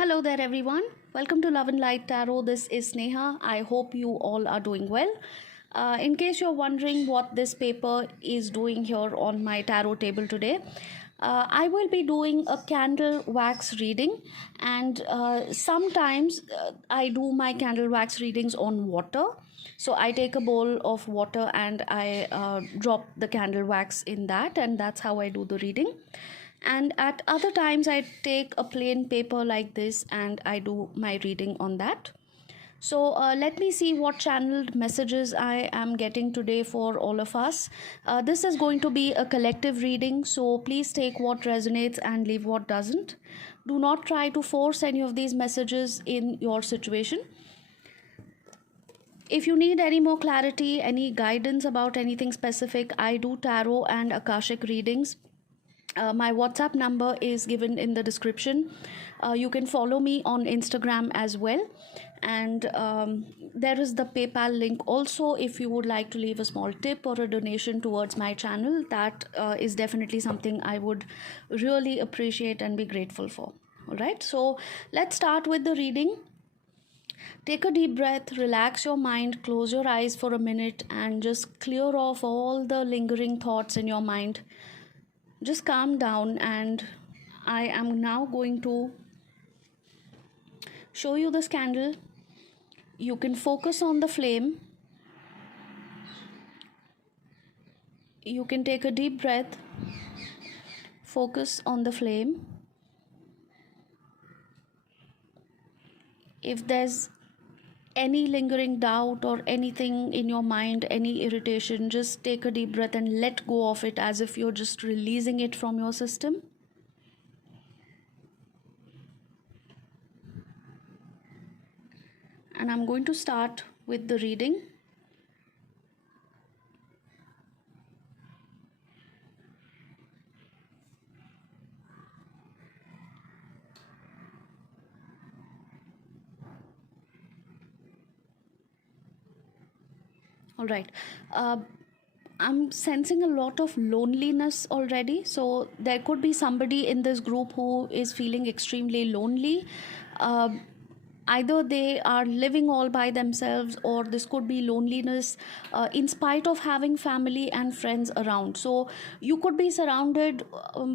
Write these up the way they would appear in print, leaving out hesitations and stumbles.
Hello there, everyone. Welcome to Love and Light Tarot. This is Sneha. I hope you all are doing well. In case you're wondering what this paper is doing here on my tarot table today, I will be doing a candle wax reading, and sometimes I do my candle wax readings on water. So I take a bowl of water and I drop the candle wax in that, and that's how I do the reading. And at other times I take a plain paper like this and I do my reading on that. So let me see what channeled messages I am getting today for all of us. This is going to be a collective reading, so please take what resonates and leave what doesn't. Do not try to force any of these messages in your situation. If you need any more clarity, any guidance about anything specific, I do tarot and Akashic readings. My WhatsApp number is given in the description. You can follow me on Instagram as well. And there is the PayPal link also if you would like to leave a small tip or a donation towards my channel. That is definitely something I would really appreciate and be grateful for. All right, so let's start with the reading. Take a deep breath, relax your mind, close your eyes for a minute, and just clear off all the lingering thoughts in your mind. Just calm down, and I am now going to show you this candle. You can focus on the flame. You can take a deep breath, focus on the flame. If there's any lingering doubt or anything in your mind, any irritation, just take a deep breath and let go of it as if you're just releasing it from your system. And I'm going to start with the reading. All right. I'm sensing a lot of loneliness already. So there could be somebody in this group who is feeling extremely lonely. Either they are living all by themselves, or this could be loneliness in spite of having family and friends around. So you could be surrounded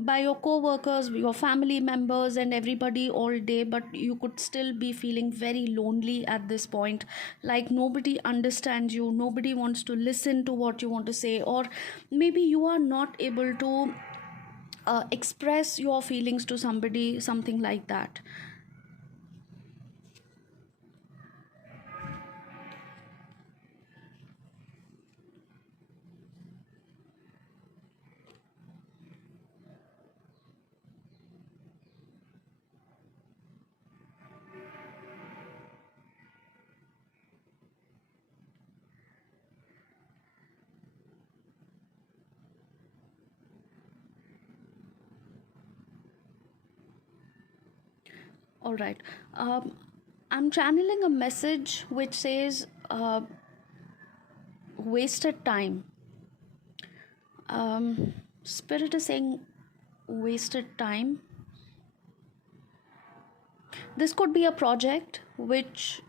by your co-workers, your family members and everybody all day, but you could still be feeling very lonely at this point, like nobody understands you, nobody wants to listen to what you want to say, or maybe you are not able to express your feelings to somebody, something like that. All right. I'm channeling a message which says wasted time. Spirit is saying wasted time. This could be a project which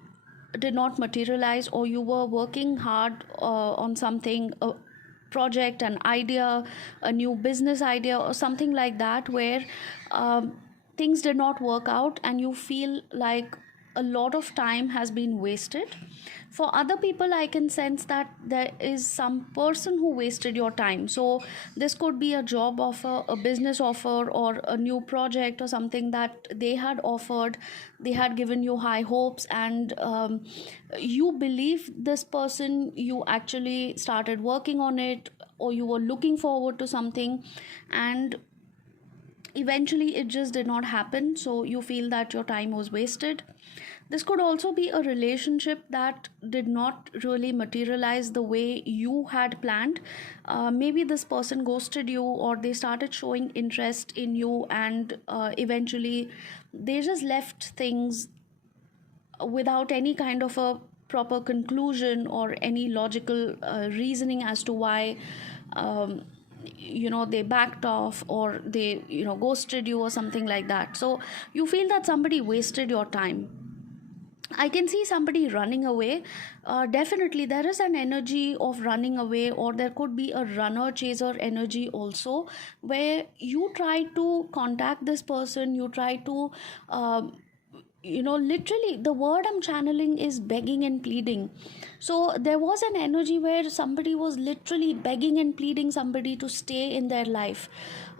did not materialize, or you were working hard on something, a project, an idea, a new business idea, or something like that, where things did not work out and you feel like a lot of time has been wasted. For other people, I can sense that there is some person who wasted your time. So this could be a job offer, a business offer, or a new project or something that they had offered. They had given you high hopes, and you believe this person, you actually started working on it, or you were looking forward to something, and eventually it just did not happen. So you feel that your time was wasted. This could also be a relationship that did not really materialize the way you had planned. Maybe this person ghosted you, or they started showing interest in you, and eventually they just left things without any kind of a proper conclusion or any logical reasoning as to why they backed off, or they ghosted you or something like that. So you feel that somebody wasted your time. I can see somebody running away. Definitely, there is an energy of running away, or there could be a runner chaser energy also, where you try to contact this person, you try to, literally, the word I'm channeling is begging and pleading. So there was an energy where somebody was literally begging and pleading somebody to stay in their life.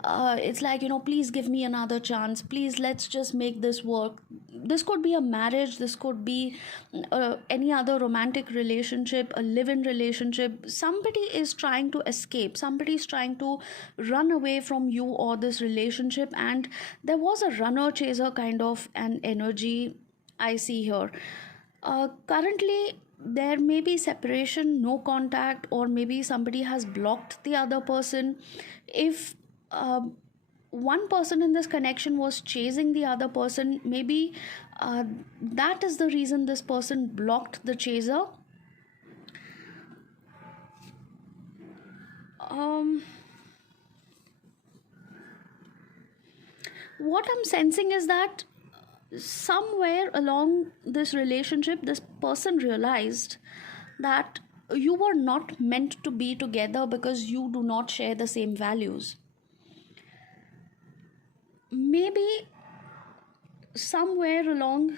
It's like, please give me another chance, please, let's just make this work. This could be a marriage, this could be any other romantic relationship, a live-in relationship. Somebody is trying to escape, somebody is trying to run away from you or this relationship, and there was a runner chaser kind of an energy I see here. Currently there may be separation, no contact, or maybe somebody has blocked the other person. If one person in this connection was chasing the other person, maybe that is the reason this person blocked the chaser. um, what I'm sensing is that somewhere along this relationship, this person realized that you were not meant to be together because you do not share the same values. Maybe somewhere along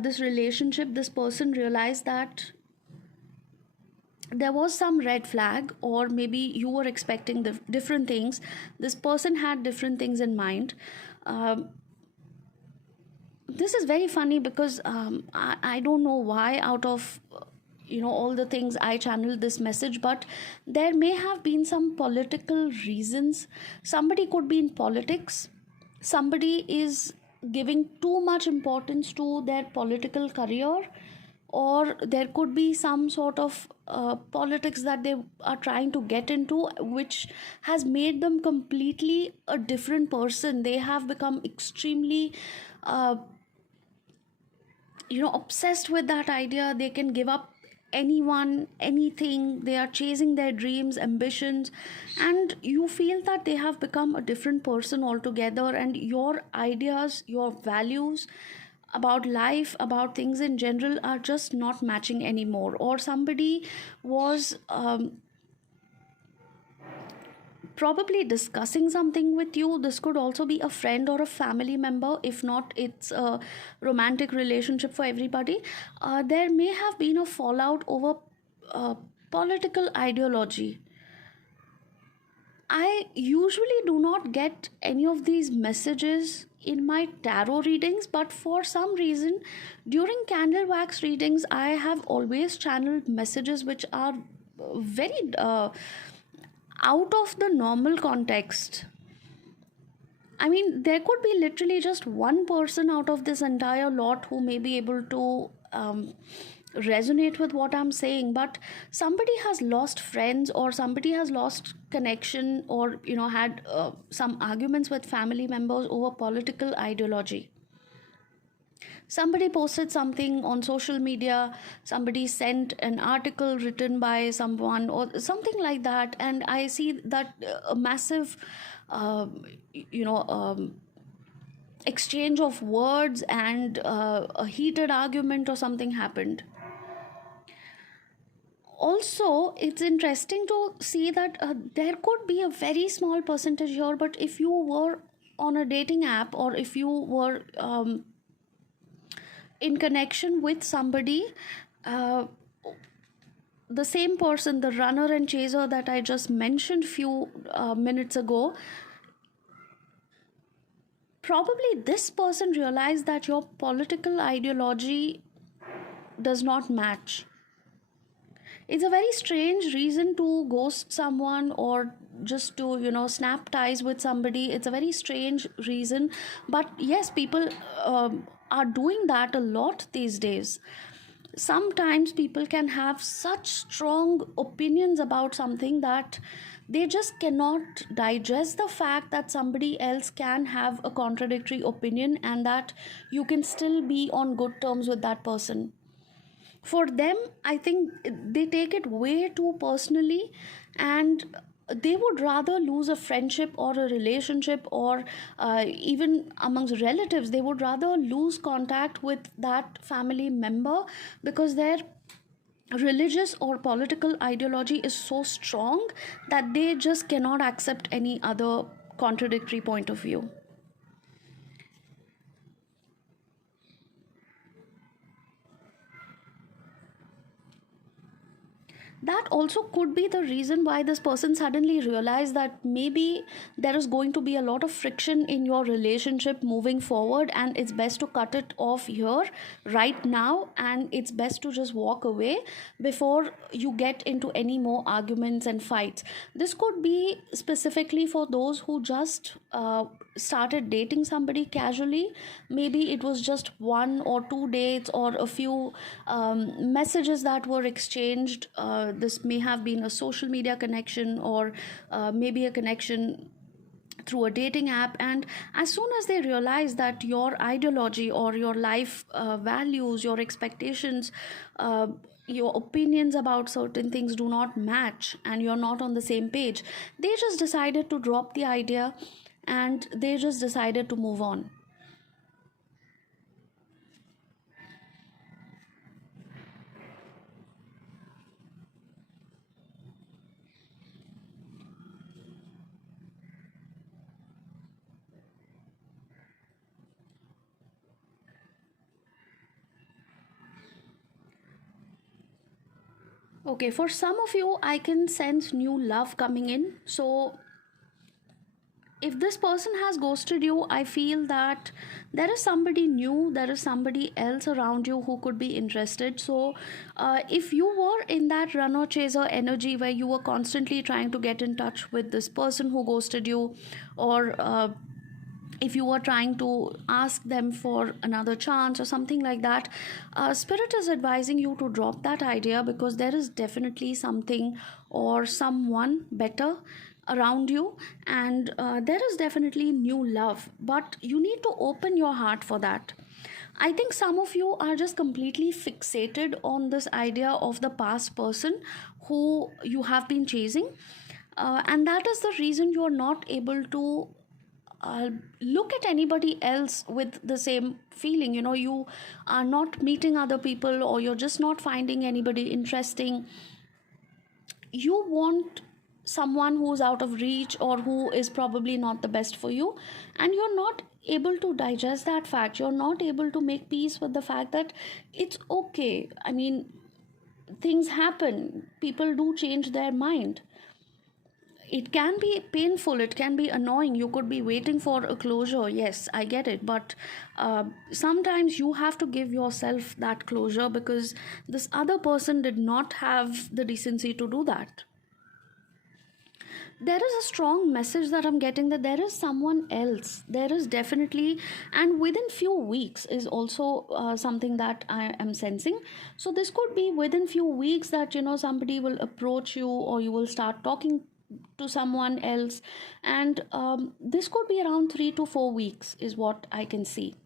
this relationship, this person realized that there was some red flag, or maybe you were expecting the different things, this person had different things in mind. Um this is very funny because I don't know why, out of all the things I channeled this message, but there may have been some political reasons. Somebody could be in politics, somebody is giving too much importance to their political career, or there could be some sort of politics that they are trying to get into, which has made them completely a different person. They have become extremely uh, obsessed with that idea. They can give up anyone, anything. They are chasing their dreams, ambitions, and you feel that they have become a different person altogether, and your ideas, your values about life, about things in general, are just not matching anymore. Or somebody was probably discussing something with you. This could also be a friend or a family member. If not, it's a romantic relationship for everybody. There may have been a fallout over uh, political ideology. I usually do not get any of these messages in my tarot readings, but for some reason, during candle wax readings, I have always channeled messages which are very out of the normal context. I mean, there could be literally just one person out of this entire lot who may be able to resonate with what I'm saying, but somebody has lost friends, or somebody has lost connection, or had some arguments with family members over political ideology. Somebody posted something on social media, somebody sent an article written by someone or something like that, and I see that a massive uh, you know exchange of words, and a heated argument or something happened. Also, it's interesting to see that there could be a very small percentage here, but if you were on a dating app, or if you were in connection with somebody, uh, the same person, the runner and chaser that I just mentioned few minutes ago, probably this person realized that your political ideology does not match. It's a very strange reason to ghost someone, or just to snap ties with somebody. It's a very strange reason, but yes, people are doing that a lot these days. Sometimes people can have such strong opinions about something that they just cannot digest the fact that somebody else can have a contradictory opinion, and that you can still be on good terms with that person. For them, I think they take it way too personally, and they would rather lose a friendship or a relationship, or even amongst relatives, they would rather lose contact with that family member, because their religious or political ideology is so strong that they just cannot accept any other contradictory point of view. That also could be the reason why this person suddenly realized that maybe there is going to be a lot of friction in your relationship moving forward, and it's best to cut it off here right now, and it's best to just walk away before you get into any more arguments and fights. This could be specifically for those who just started dating somebody casually. Maybe it was just 1 or 2 dates or a few messages that were exchanged. This may have been a social media connection, or maybe a connection through a dating app. And as soon as they realize that your ideology or your life values, your expectations, your opinions about certain things do not match, and you're not on the same page, they just decided to drop the idea, and they just decided to move on. Okay, for some of you, I can sense new love coming in. So if this person has ghosted you, I feel that there is somebody new, there is somebody else around you who could be interested. So if you were in that runner chaser energy where you were constantly trying to get in touch with this person who ghosted you, or if you were trying to ask them for another chance or something like that, spirit is advising you to drop that idea, because there is definitely something or someone better around you, and there is definitely new love, but you need to open your heart for that. I think some of you are just completely fixated on this idea of the past person who you have been chasing, and that is the reason you are not able to uh, look at anybody else with the same feeling. You know, you are not meeting other people, or you're just not finding anybody interesting. You want someone who's out of reach, or who is probably not the best for you, and you're not able to digest that fact. You're not able to make peace with the fact that it's okay. I mean, things happen, people do change their mind. It can be painful, it can be annoying, you could be waiting for a closure, yes, I get it, but sometimes you have to give yourself that closure, because this other person did not have the decency to do that. There is a strong message that I'm getting, that there is someone else, there is definitely, and within few weeks is also something that I am sensing. So this could be within few weeks that, you know, somebody will approach you, or you will start talking to someone else, and this could be around 3 to 4 weeks is what I can see.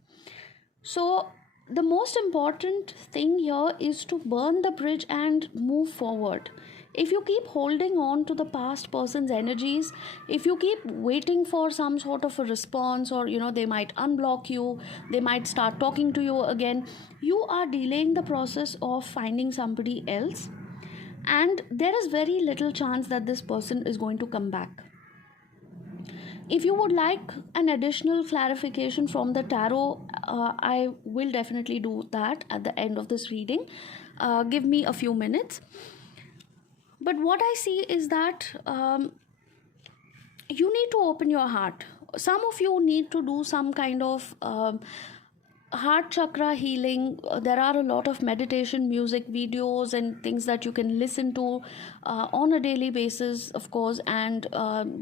So the most important thing here is to burn the bridge and move forward. If you keep holding on to the past person's energies, if you keep waiting for some sort of a response, or you know, they might unblock you, they might start talking to you again, you are delaying the process of finding somebody else, and there is very little chance that this person is going to come back. If you would like an additional clarification from the tarot, I will definitely do that at the end of this reading. Give me a few minutes. But what I see is that you need to open your heart. Some of you need to do some kind of heart chakra healing. There are a lot of meditation music videos and things that you can listen to on a daily basis, of course, and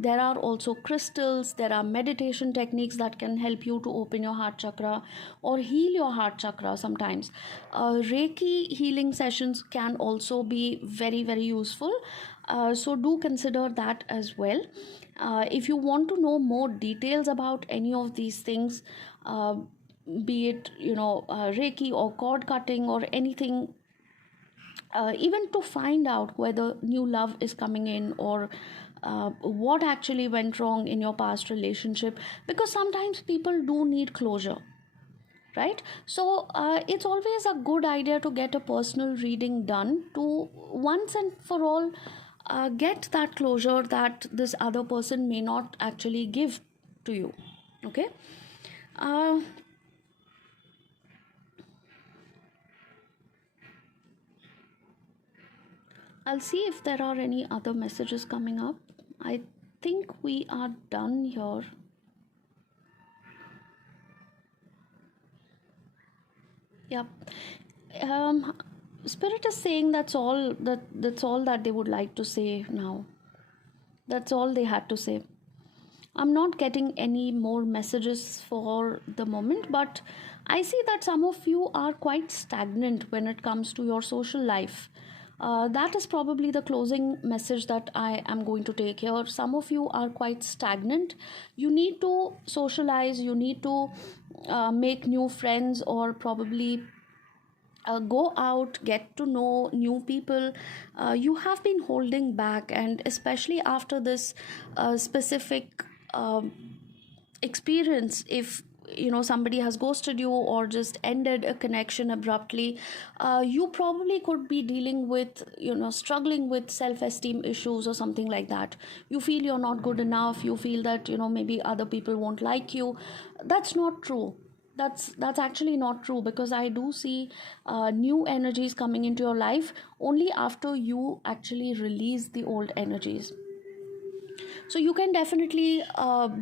there are also crystals, there are meditation techniques that can help you to open your heart chakra or heal your heart chakra sometimes. Reiki healing sessions can also be very, very useful, so do consider that as well. If you want to know more details about any of these things, be it, you know, reiki or cord cutting or anything, even to find out whether new love is coming in, or what actually went wrong in your past relationship, because sometimes people do need closure, right? So it's always a good idea to get a personal reading done to once and for all get that closure that this other person may not actually give to you. Okay. uh, I'll see if there are any other messages coming up. I think we are done here. Yep. um Spirit is saying that's all that they would like to say now. That's all they had to say. I'm not getting any more messages for the moment, but I see that some of you are quite stagnant when it comes to your social life. That is probably the closing message that I am going to take here. Some of you are quite stagnant. You need to socialize, you need to make new friends, or probably go out, get to know new people. You have been holding back, and especially after this specific experience, if somebody has ghosted you or just ended a connection abruptly, you probably could be dealing with struggling with self-esteem issues or something like that. You feel you're not good enough, you feel that maybe other people won't like you. That's not true. That's actually not true, because I do see new energies coming into your life only after you actually release the old energies. So you can definitely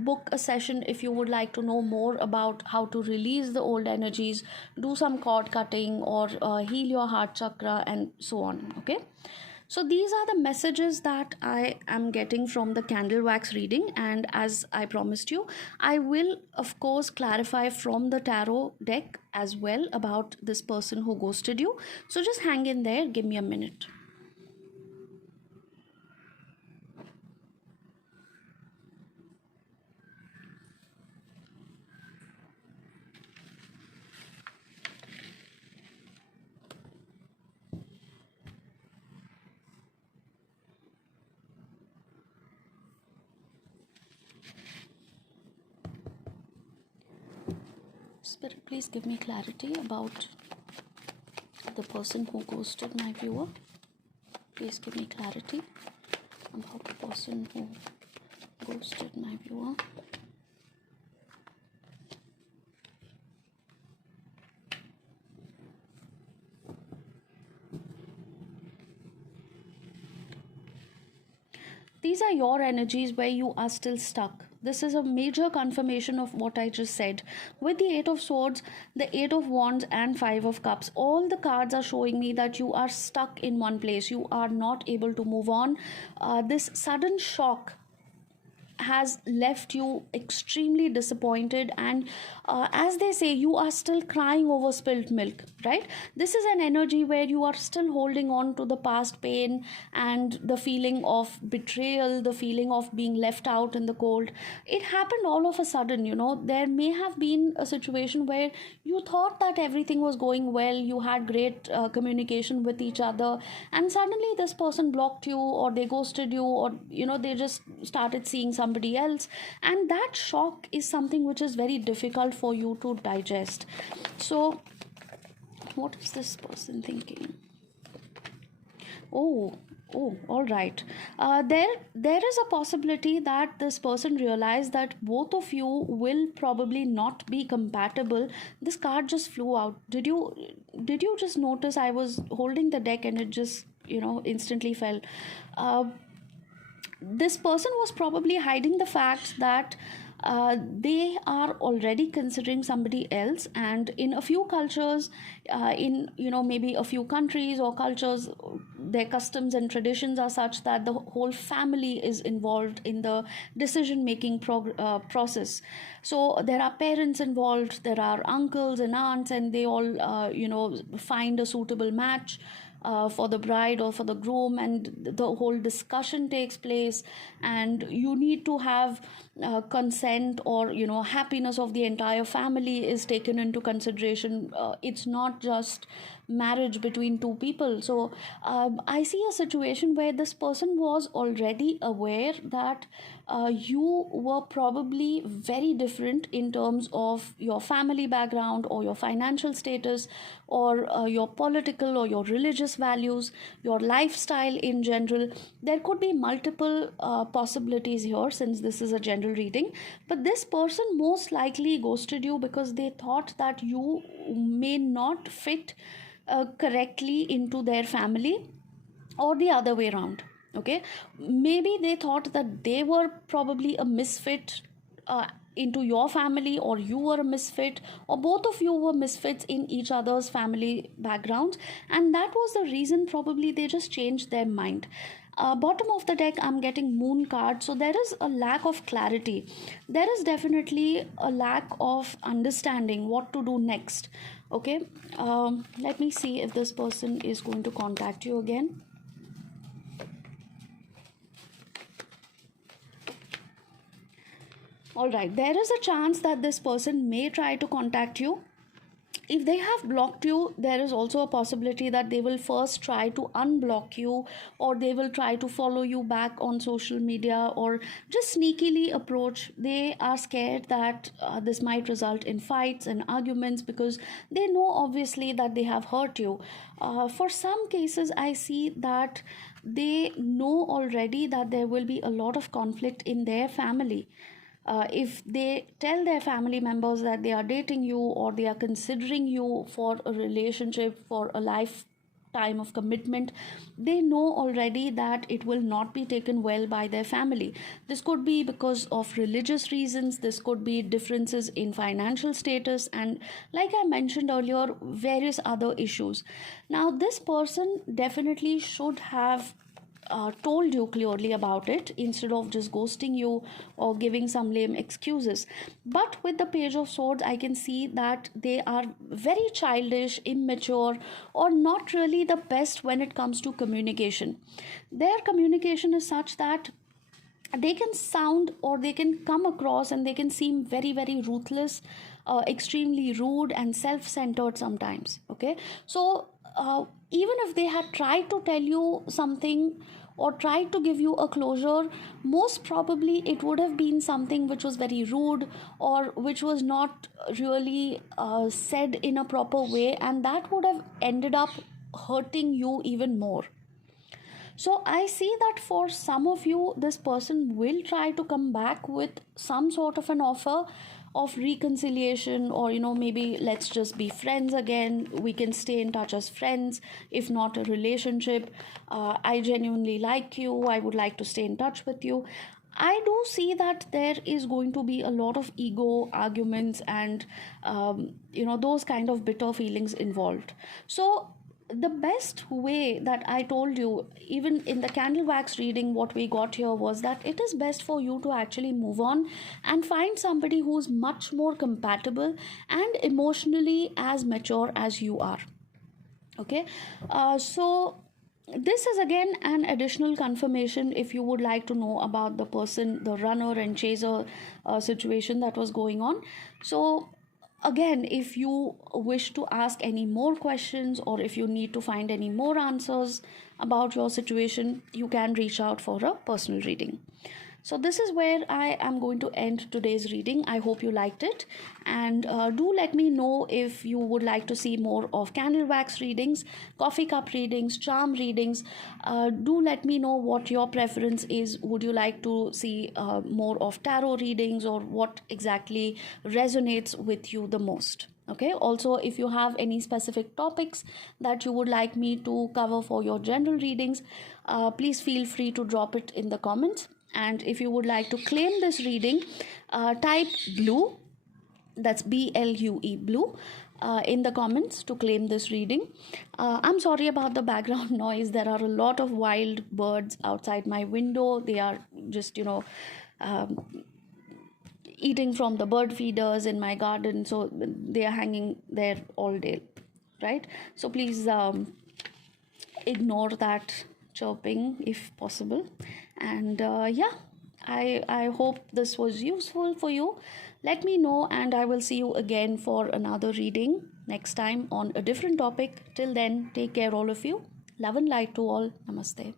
book a session if you would like to know more about how to release the old energies, do some cord cutting, or heal your heart chakra, and so on. Okay. So these are the messages that I am getting from the candle wax reading, and as I promised you, I will of course clarify from the tarot deck as well about this person who ghosted you. So just hang in there, give me a minute. Spirit, please give me clarity about the person who ghosted my viewer. Please give me clarity about the person who ghosted my viewer. These are your energies where you are still stuck. This is a major confirmation of what I just said. With the Eight of Swords, the Eight of Wands, and Five of Cups, all the cards are showing me that you are stuck in one place. You are not able to move on. This sudden shock has left you extremely disappointed, and as they say, you are still crying over spilt milk, right? This is an energy where you are still holding on to the past pain and the feeling of betrayal, the feeling of being left out in the cold. It happened all of a sudden. There may have been a situation where you thought that everything was going well, you had great communication with each other, and suddenly this person blocked you, or they ghosted you, or they just started seeing somebody else, and that shock is something which is very difficult for you to digest. So what is this person thinking? Oh, all right. There is a possibility that this person realized that both of you will probably not be compatible. This card just flew out. Did you just notice? I was holding the deck and it just instantly fell. This person was probably hiding the fact that they are already considering somebody else, and in a few cultures, in maybe a few countries or cultures, their customs and traditions are such that the whole family is involved in the decision making process. So there are parents involved, there are uncles and aunts, and they all find a suitable match. for the bride or for the groom, and the whole discussion takes place, and you need to have consent, or happiness of the entire family is taken into consideration. It's not just marriage between two people. So I see a situation where this person was already aware that you were probably very different in terms of your family background or your financial status, or your political or your religious values, your lifestyle in general. There could be multiple possibilities here, since this is a general reading. But this person most likely ghosted you because they thought that you may not fit correctly into their family, or the other way around. Okay, maybe they thought that they were probably a misfit into your family, or you were a misfit, or both of you were misfits in each other's family backgrounds, and that was the reason probably they just changed their mind. Bottom of the deck, I'm getting moon card, so there is a lack of clarity. There is definitely a lack of understanding what to do next. Okay, let me see if this person is going to contact you again. All right, there is a chance that this person may try to contact you. If they have blocked you, there is also a possibility that they will first try to unblock you, or they will try to follow you back on social media, or just sneakily approach. They are scared that this might result in fights and arguments, because they know obviously that they have hurt you. For some cases, I see that they know already that there will be a lot of conflict in their family. If they tell their family members that they are dating you, or they are considering you for a relationship, for a lifetime of commitment, they know already that it will not be taken well by their family. This could be because of religious reasons, this could be differences in financial status, and like I mentioned earlier, various other issues. Now, this person definitely should have told you clearly about it, instead of just ghosting you or giving some lame excuses. But with the Page of Swords, I can see that they are very childish, immature, or not really the best when it comes to communication. Their communication is such that they can sound, or they can come across, and they can seem very, very ruthless, extremely rude and self-centered sometimes. Okay, so even if they had tried to tell you something, or tried to give you a closure, most probably it would have been something which was very rude, or which was not really said in a proper way, and that would have ended up hurting you even more. So I see that for some of you, this person will try to come back with some sort of an offer of reconciliation, or maybe let's just be friends again. We can stay in touch as friends, if not a relationship. I genuinely like you. I would like to stay in touch with you. I do see that there is going to be a lot of ego arguments, and those kind of bitter feelings involved. So the best way that I told you, even in the candle wax reading, what we got here was that it is best for you to actually move on and find somebody who's much more compatible and emotionally as mature as you are. Okay, so this is again an additional confirmation if you would like to know about the person, the runner and chaser situation that was going on. So again, if you wish to ask any more questions, or if you need to find any more answers about your situation, you can reach out for a personal reading. So this is where I am going to end today's reading. I hope you liked it, and do let me know if you would like to see more of candle wax readings, coffee cup readings, charm readings. Do let me know what your preference is. Would you like to see more of tarot readings, or what exactly resonates with you the most? Okay, also if you have any specific topics that you would like me to cover for your general readings, please feel free to drop it in the comments. And if you would like to claim this reading, type blue, that's BLUE, blue, in the comments to claim this reading. I'm sorry about the background noise. There are a lot of wild birds outside my window. They are just eating from the bird feeders in my garden, so they are hanging there all day, right? So please ignore that chirping if possible. And yeah, I hope this was useful for you. Let me know, and I will see you again for another reading next time on a different topic. Till then, take care, all of you. Love and light to all. Namaste.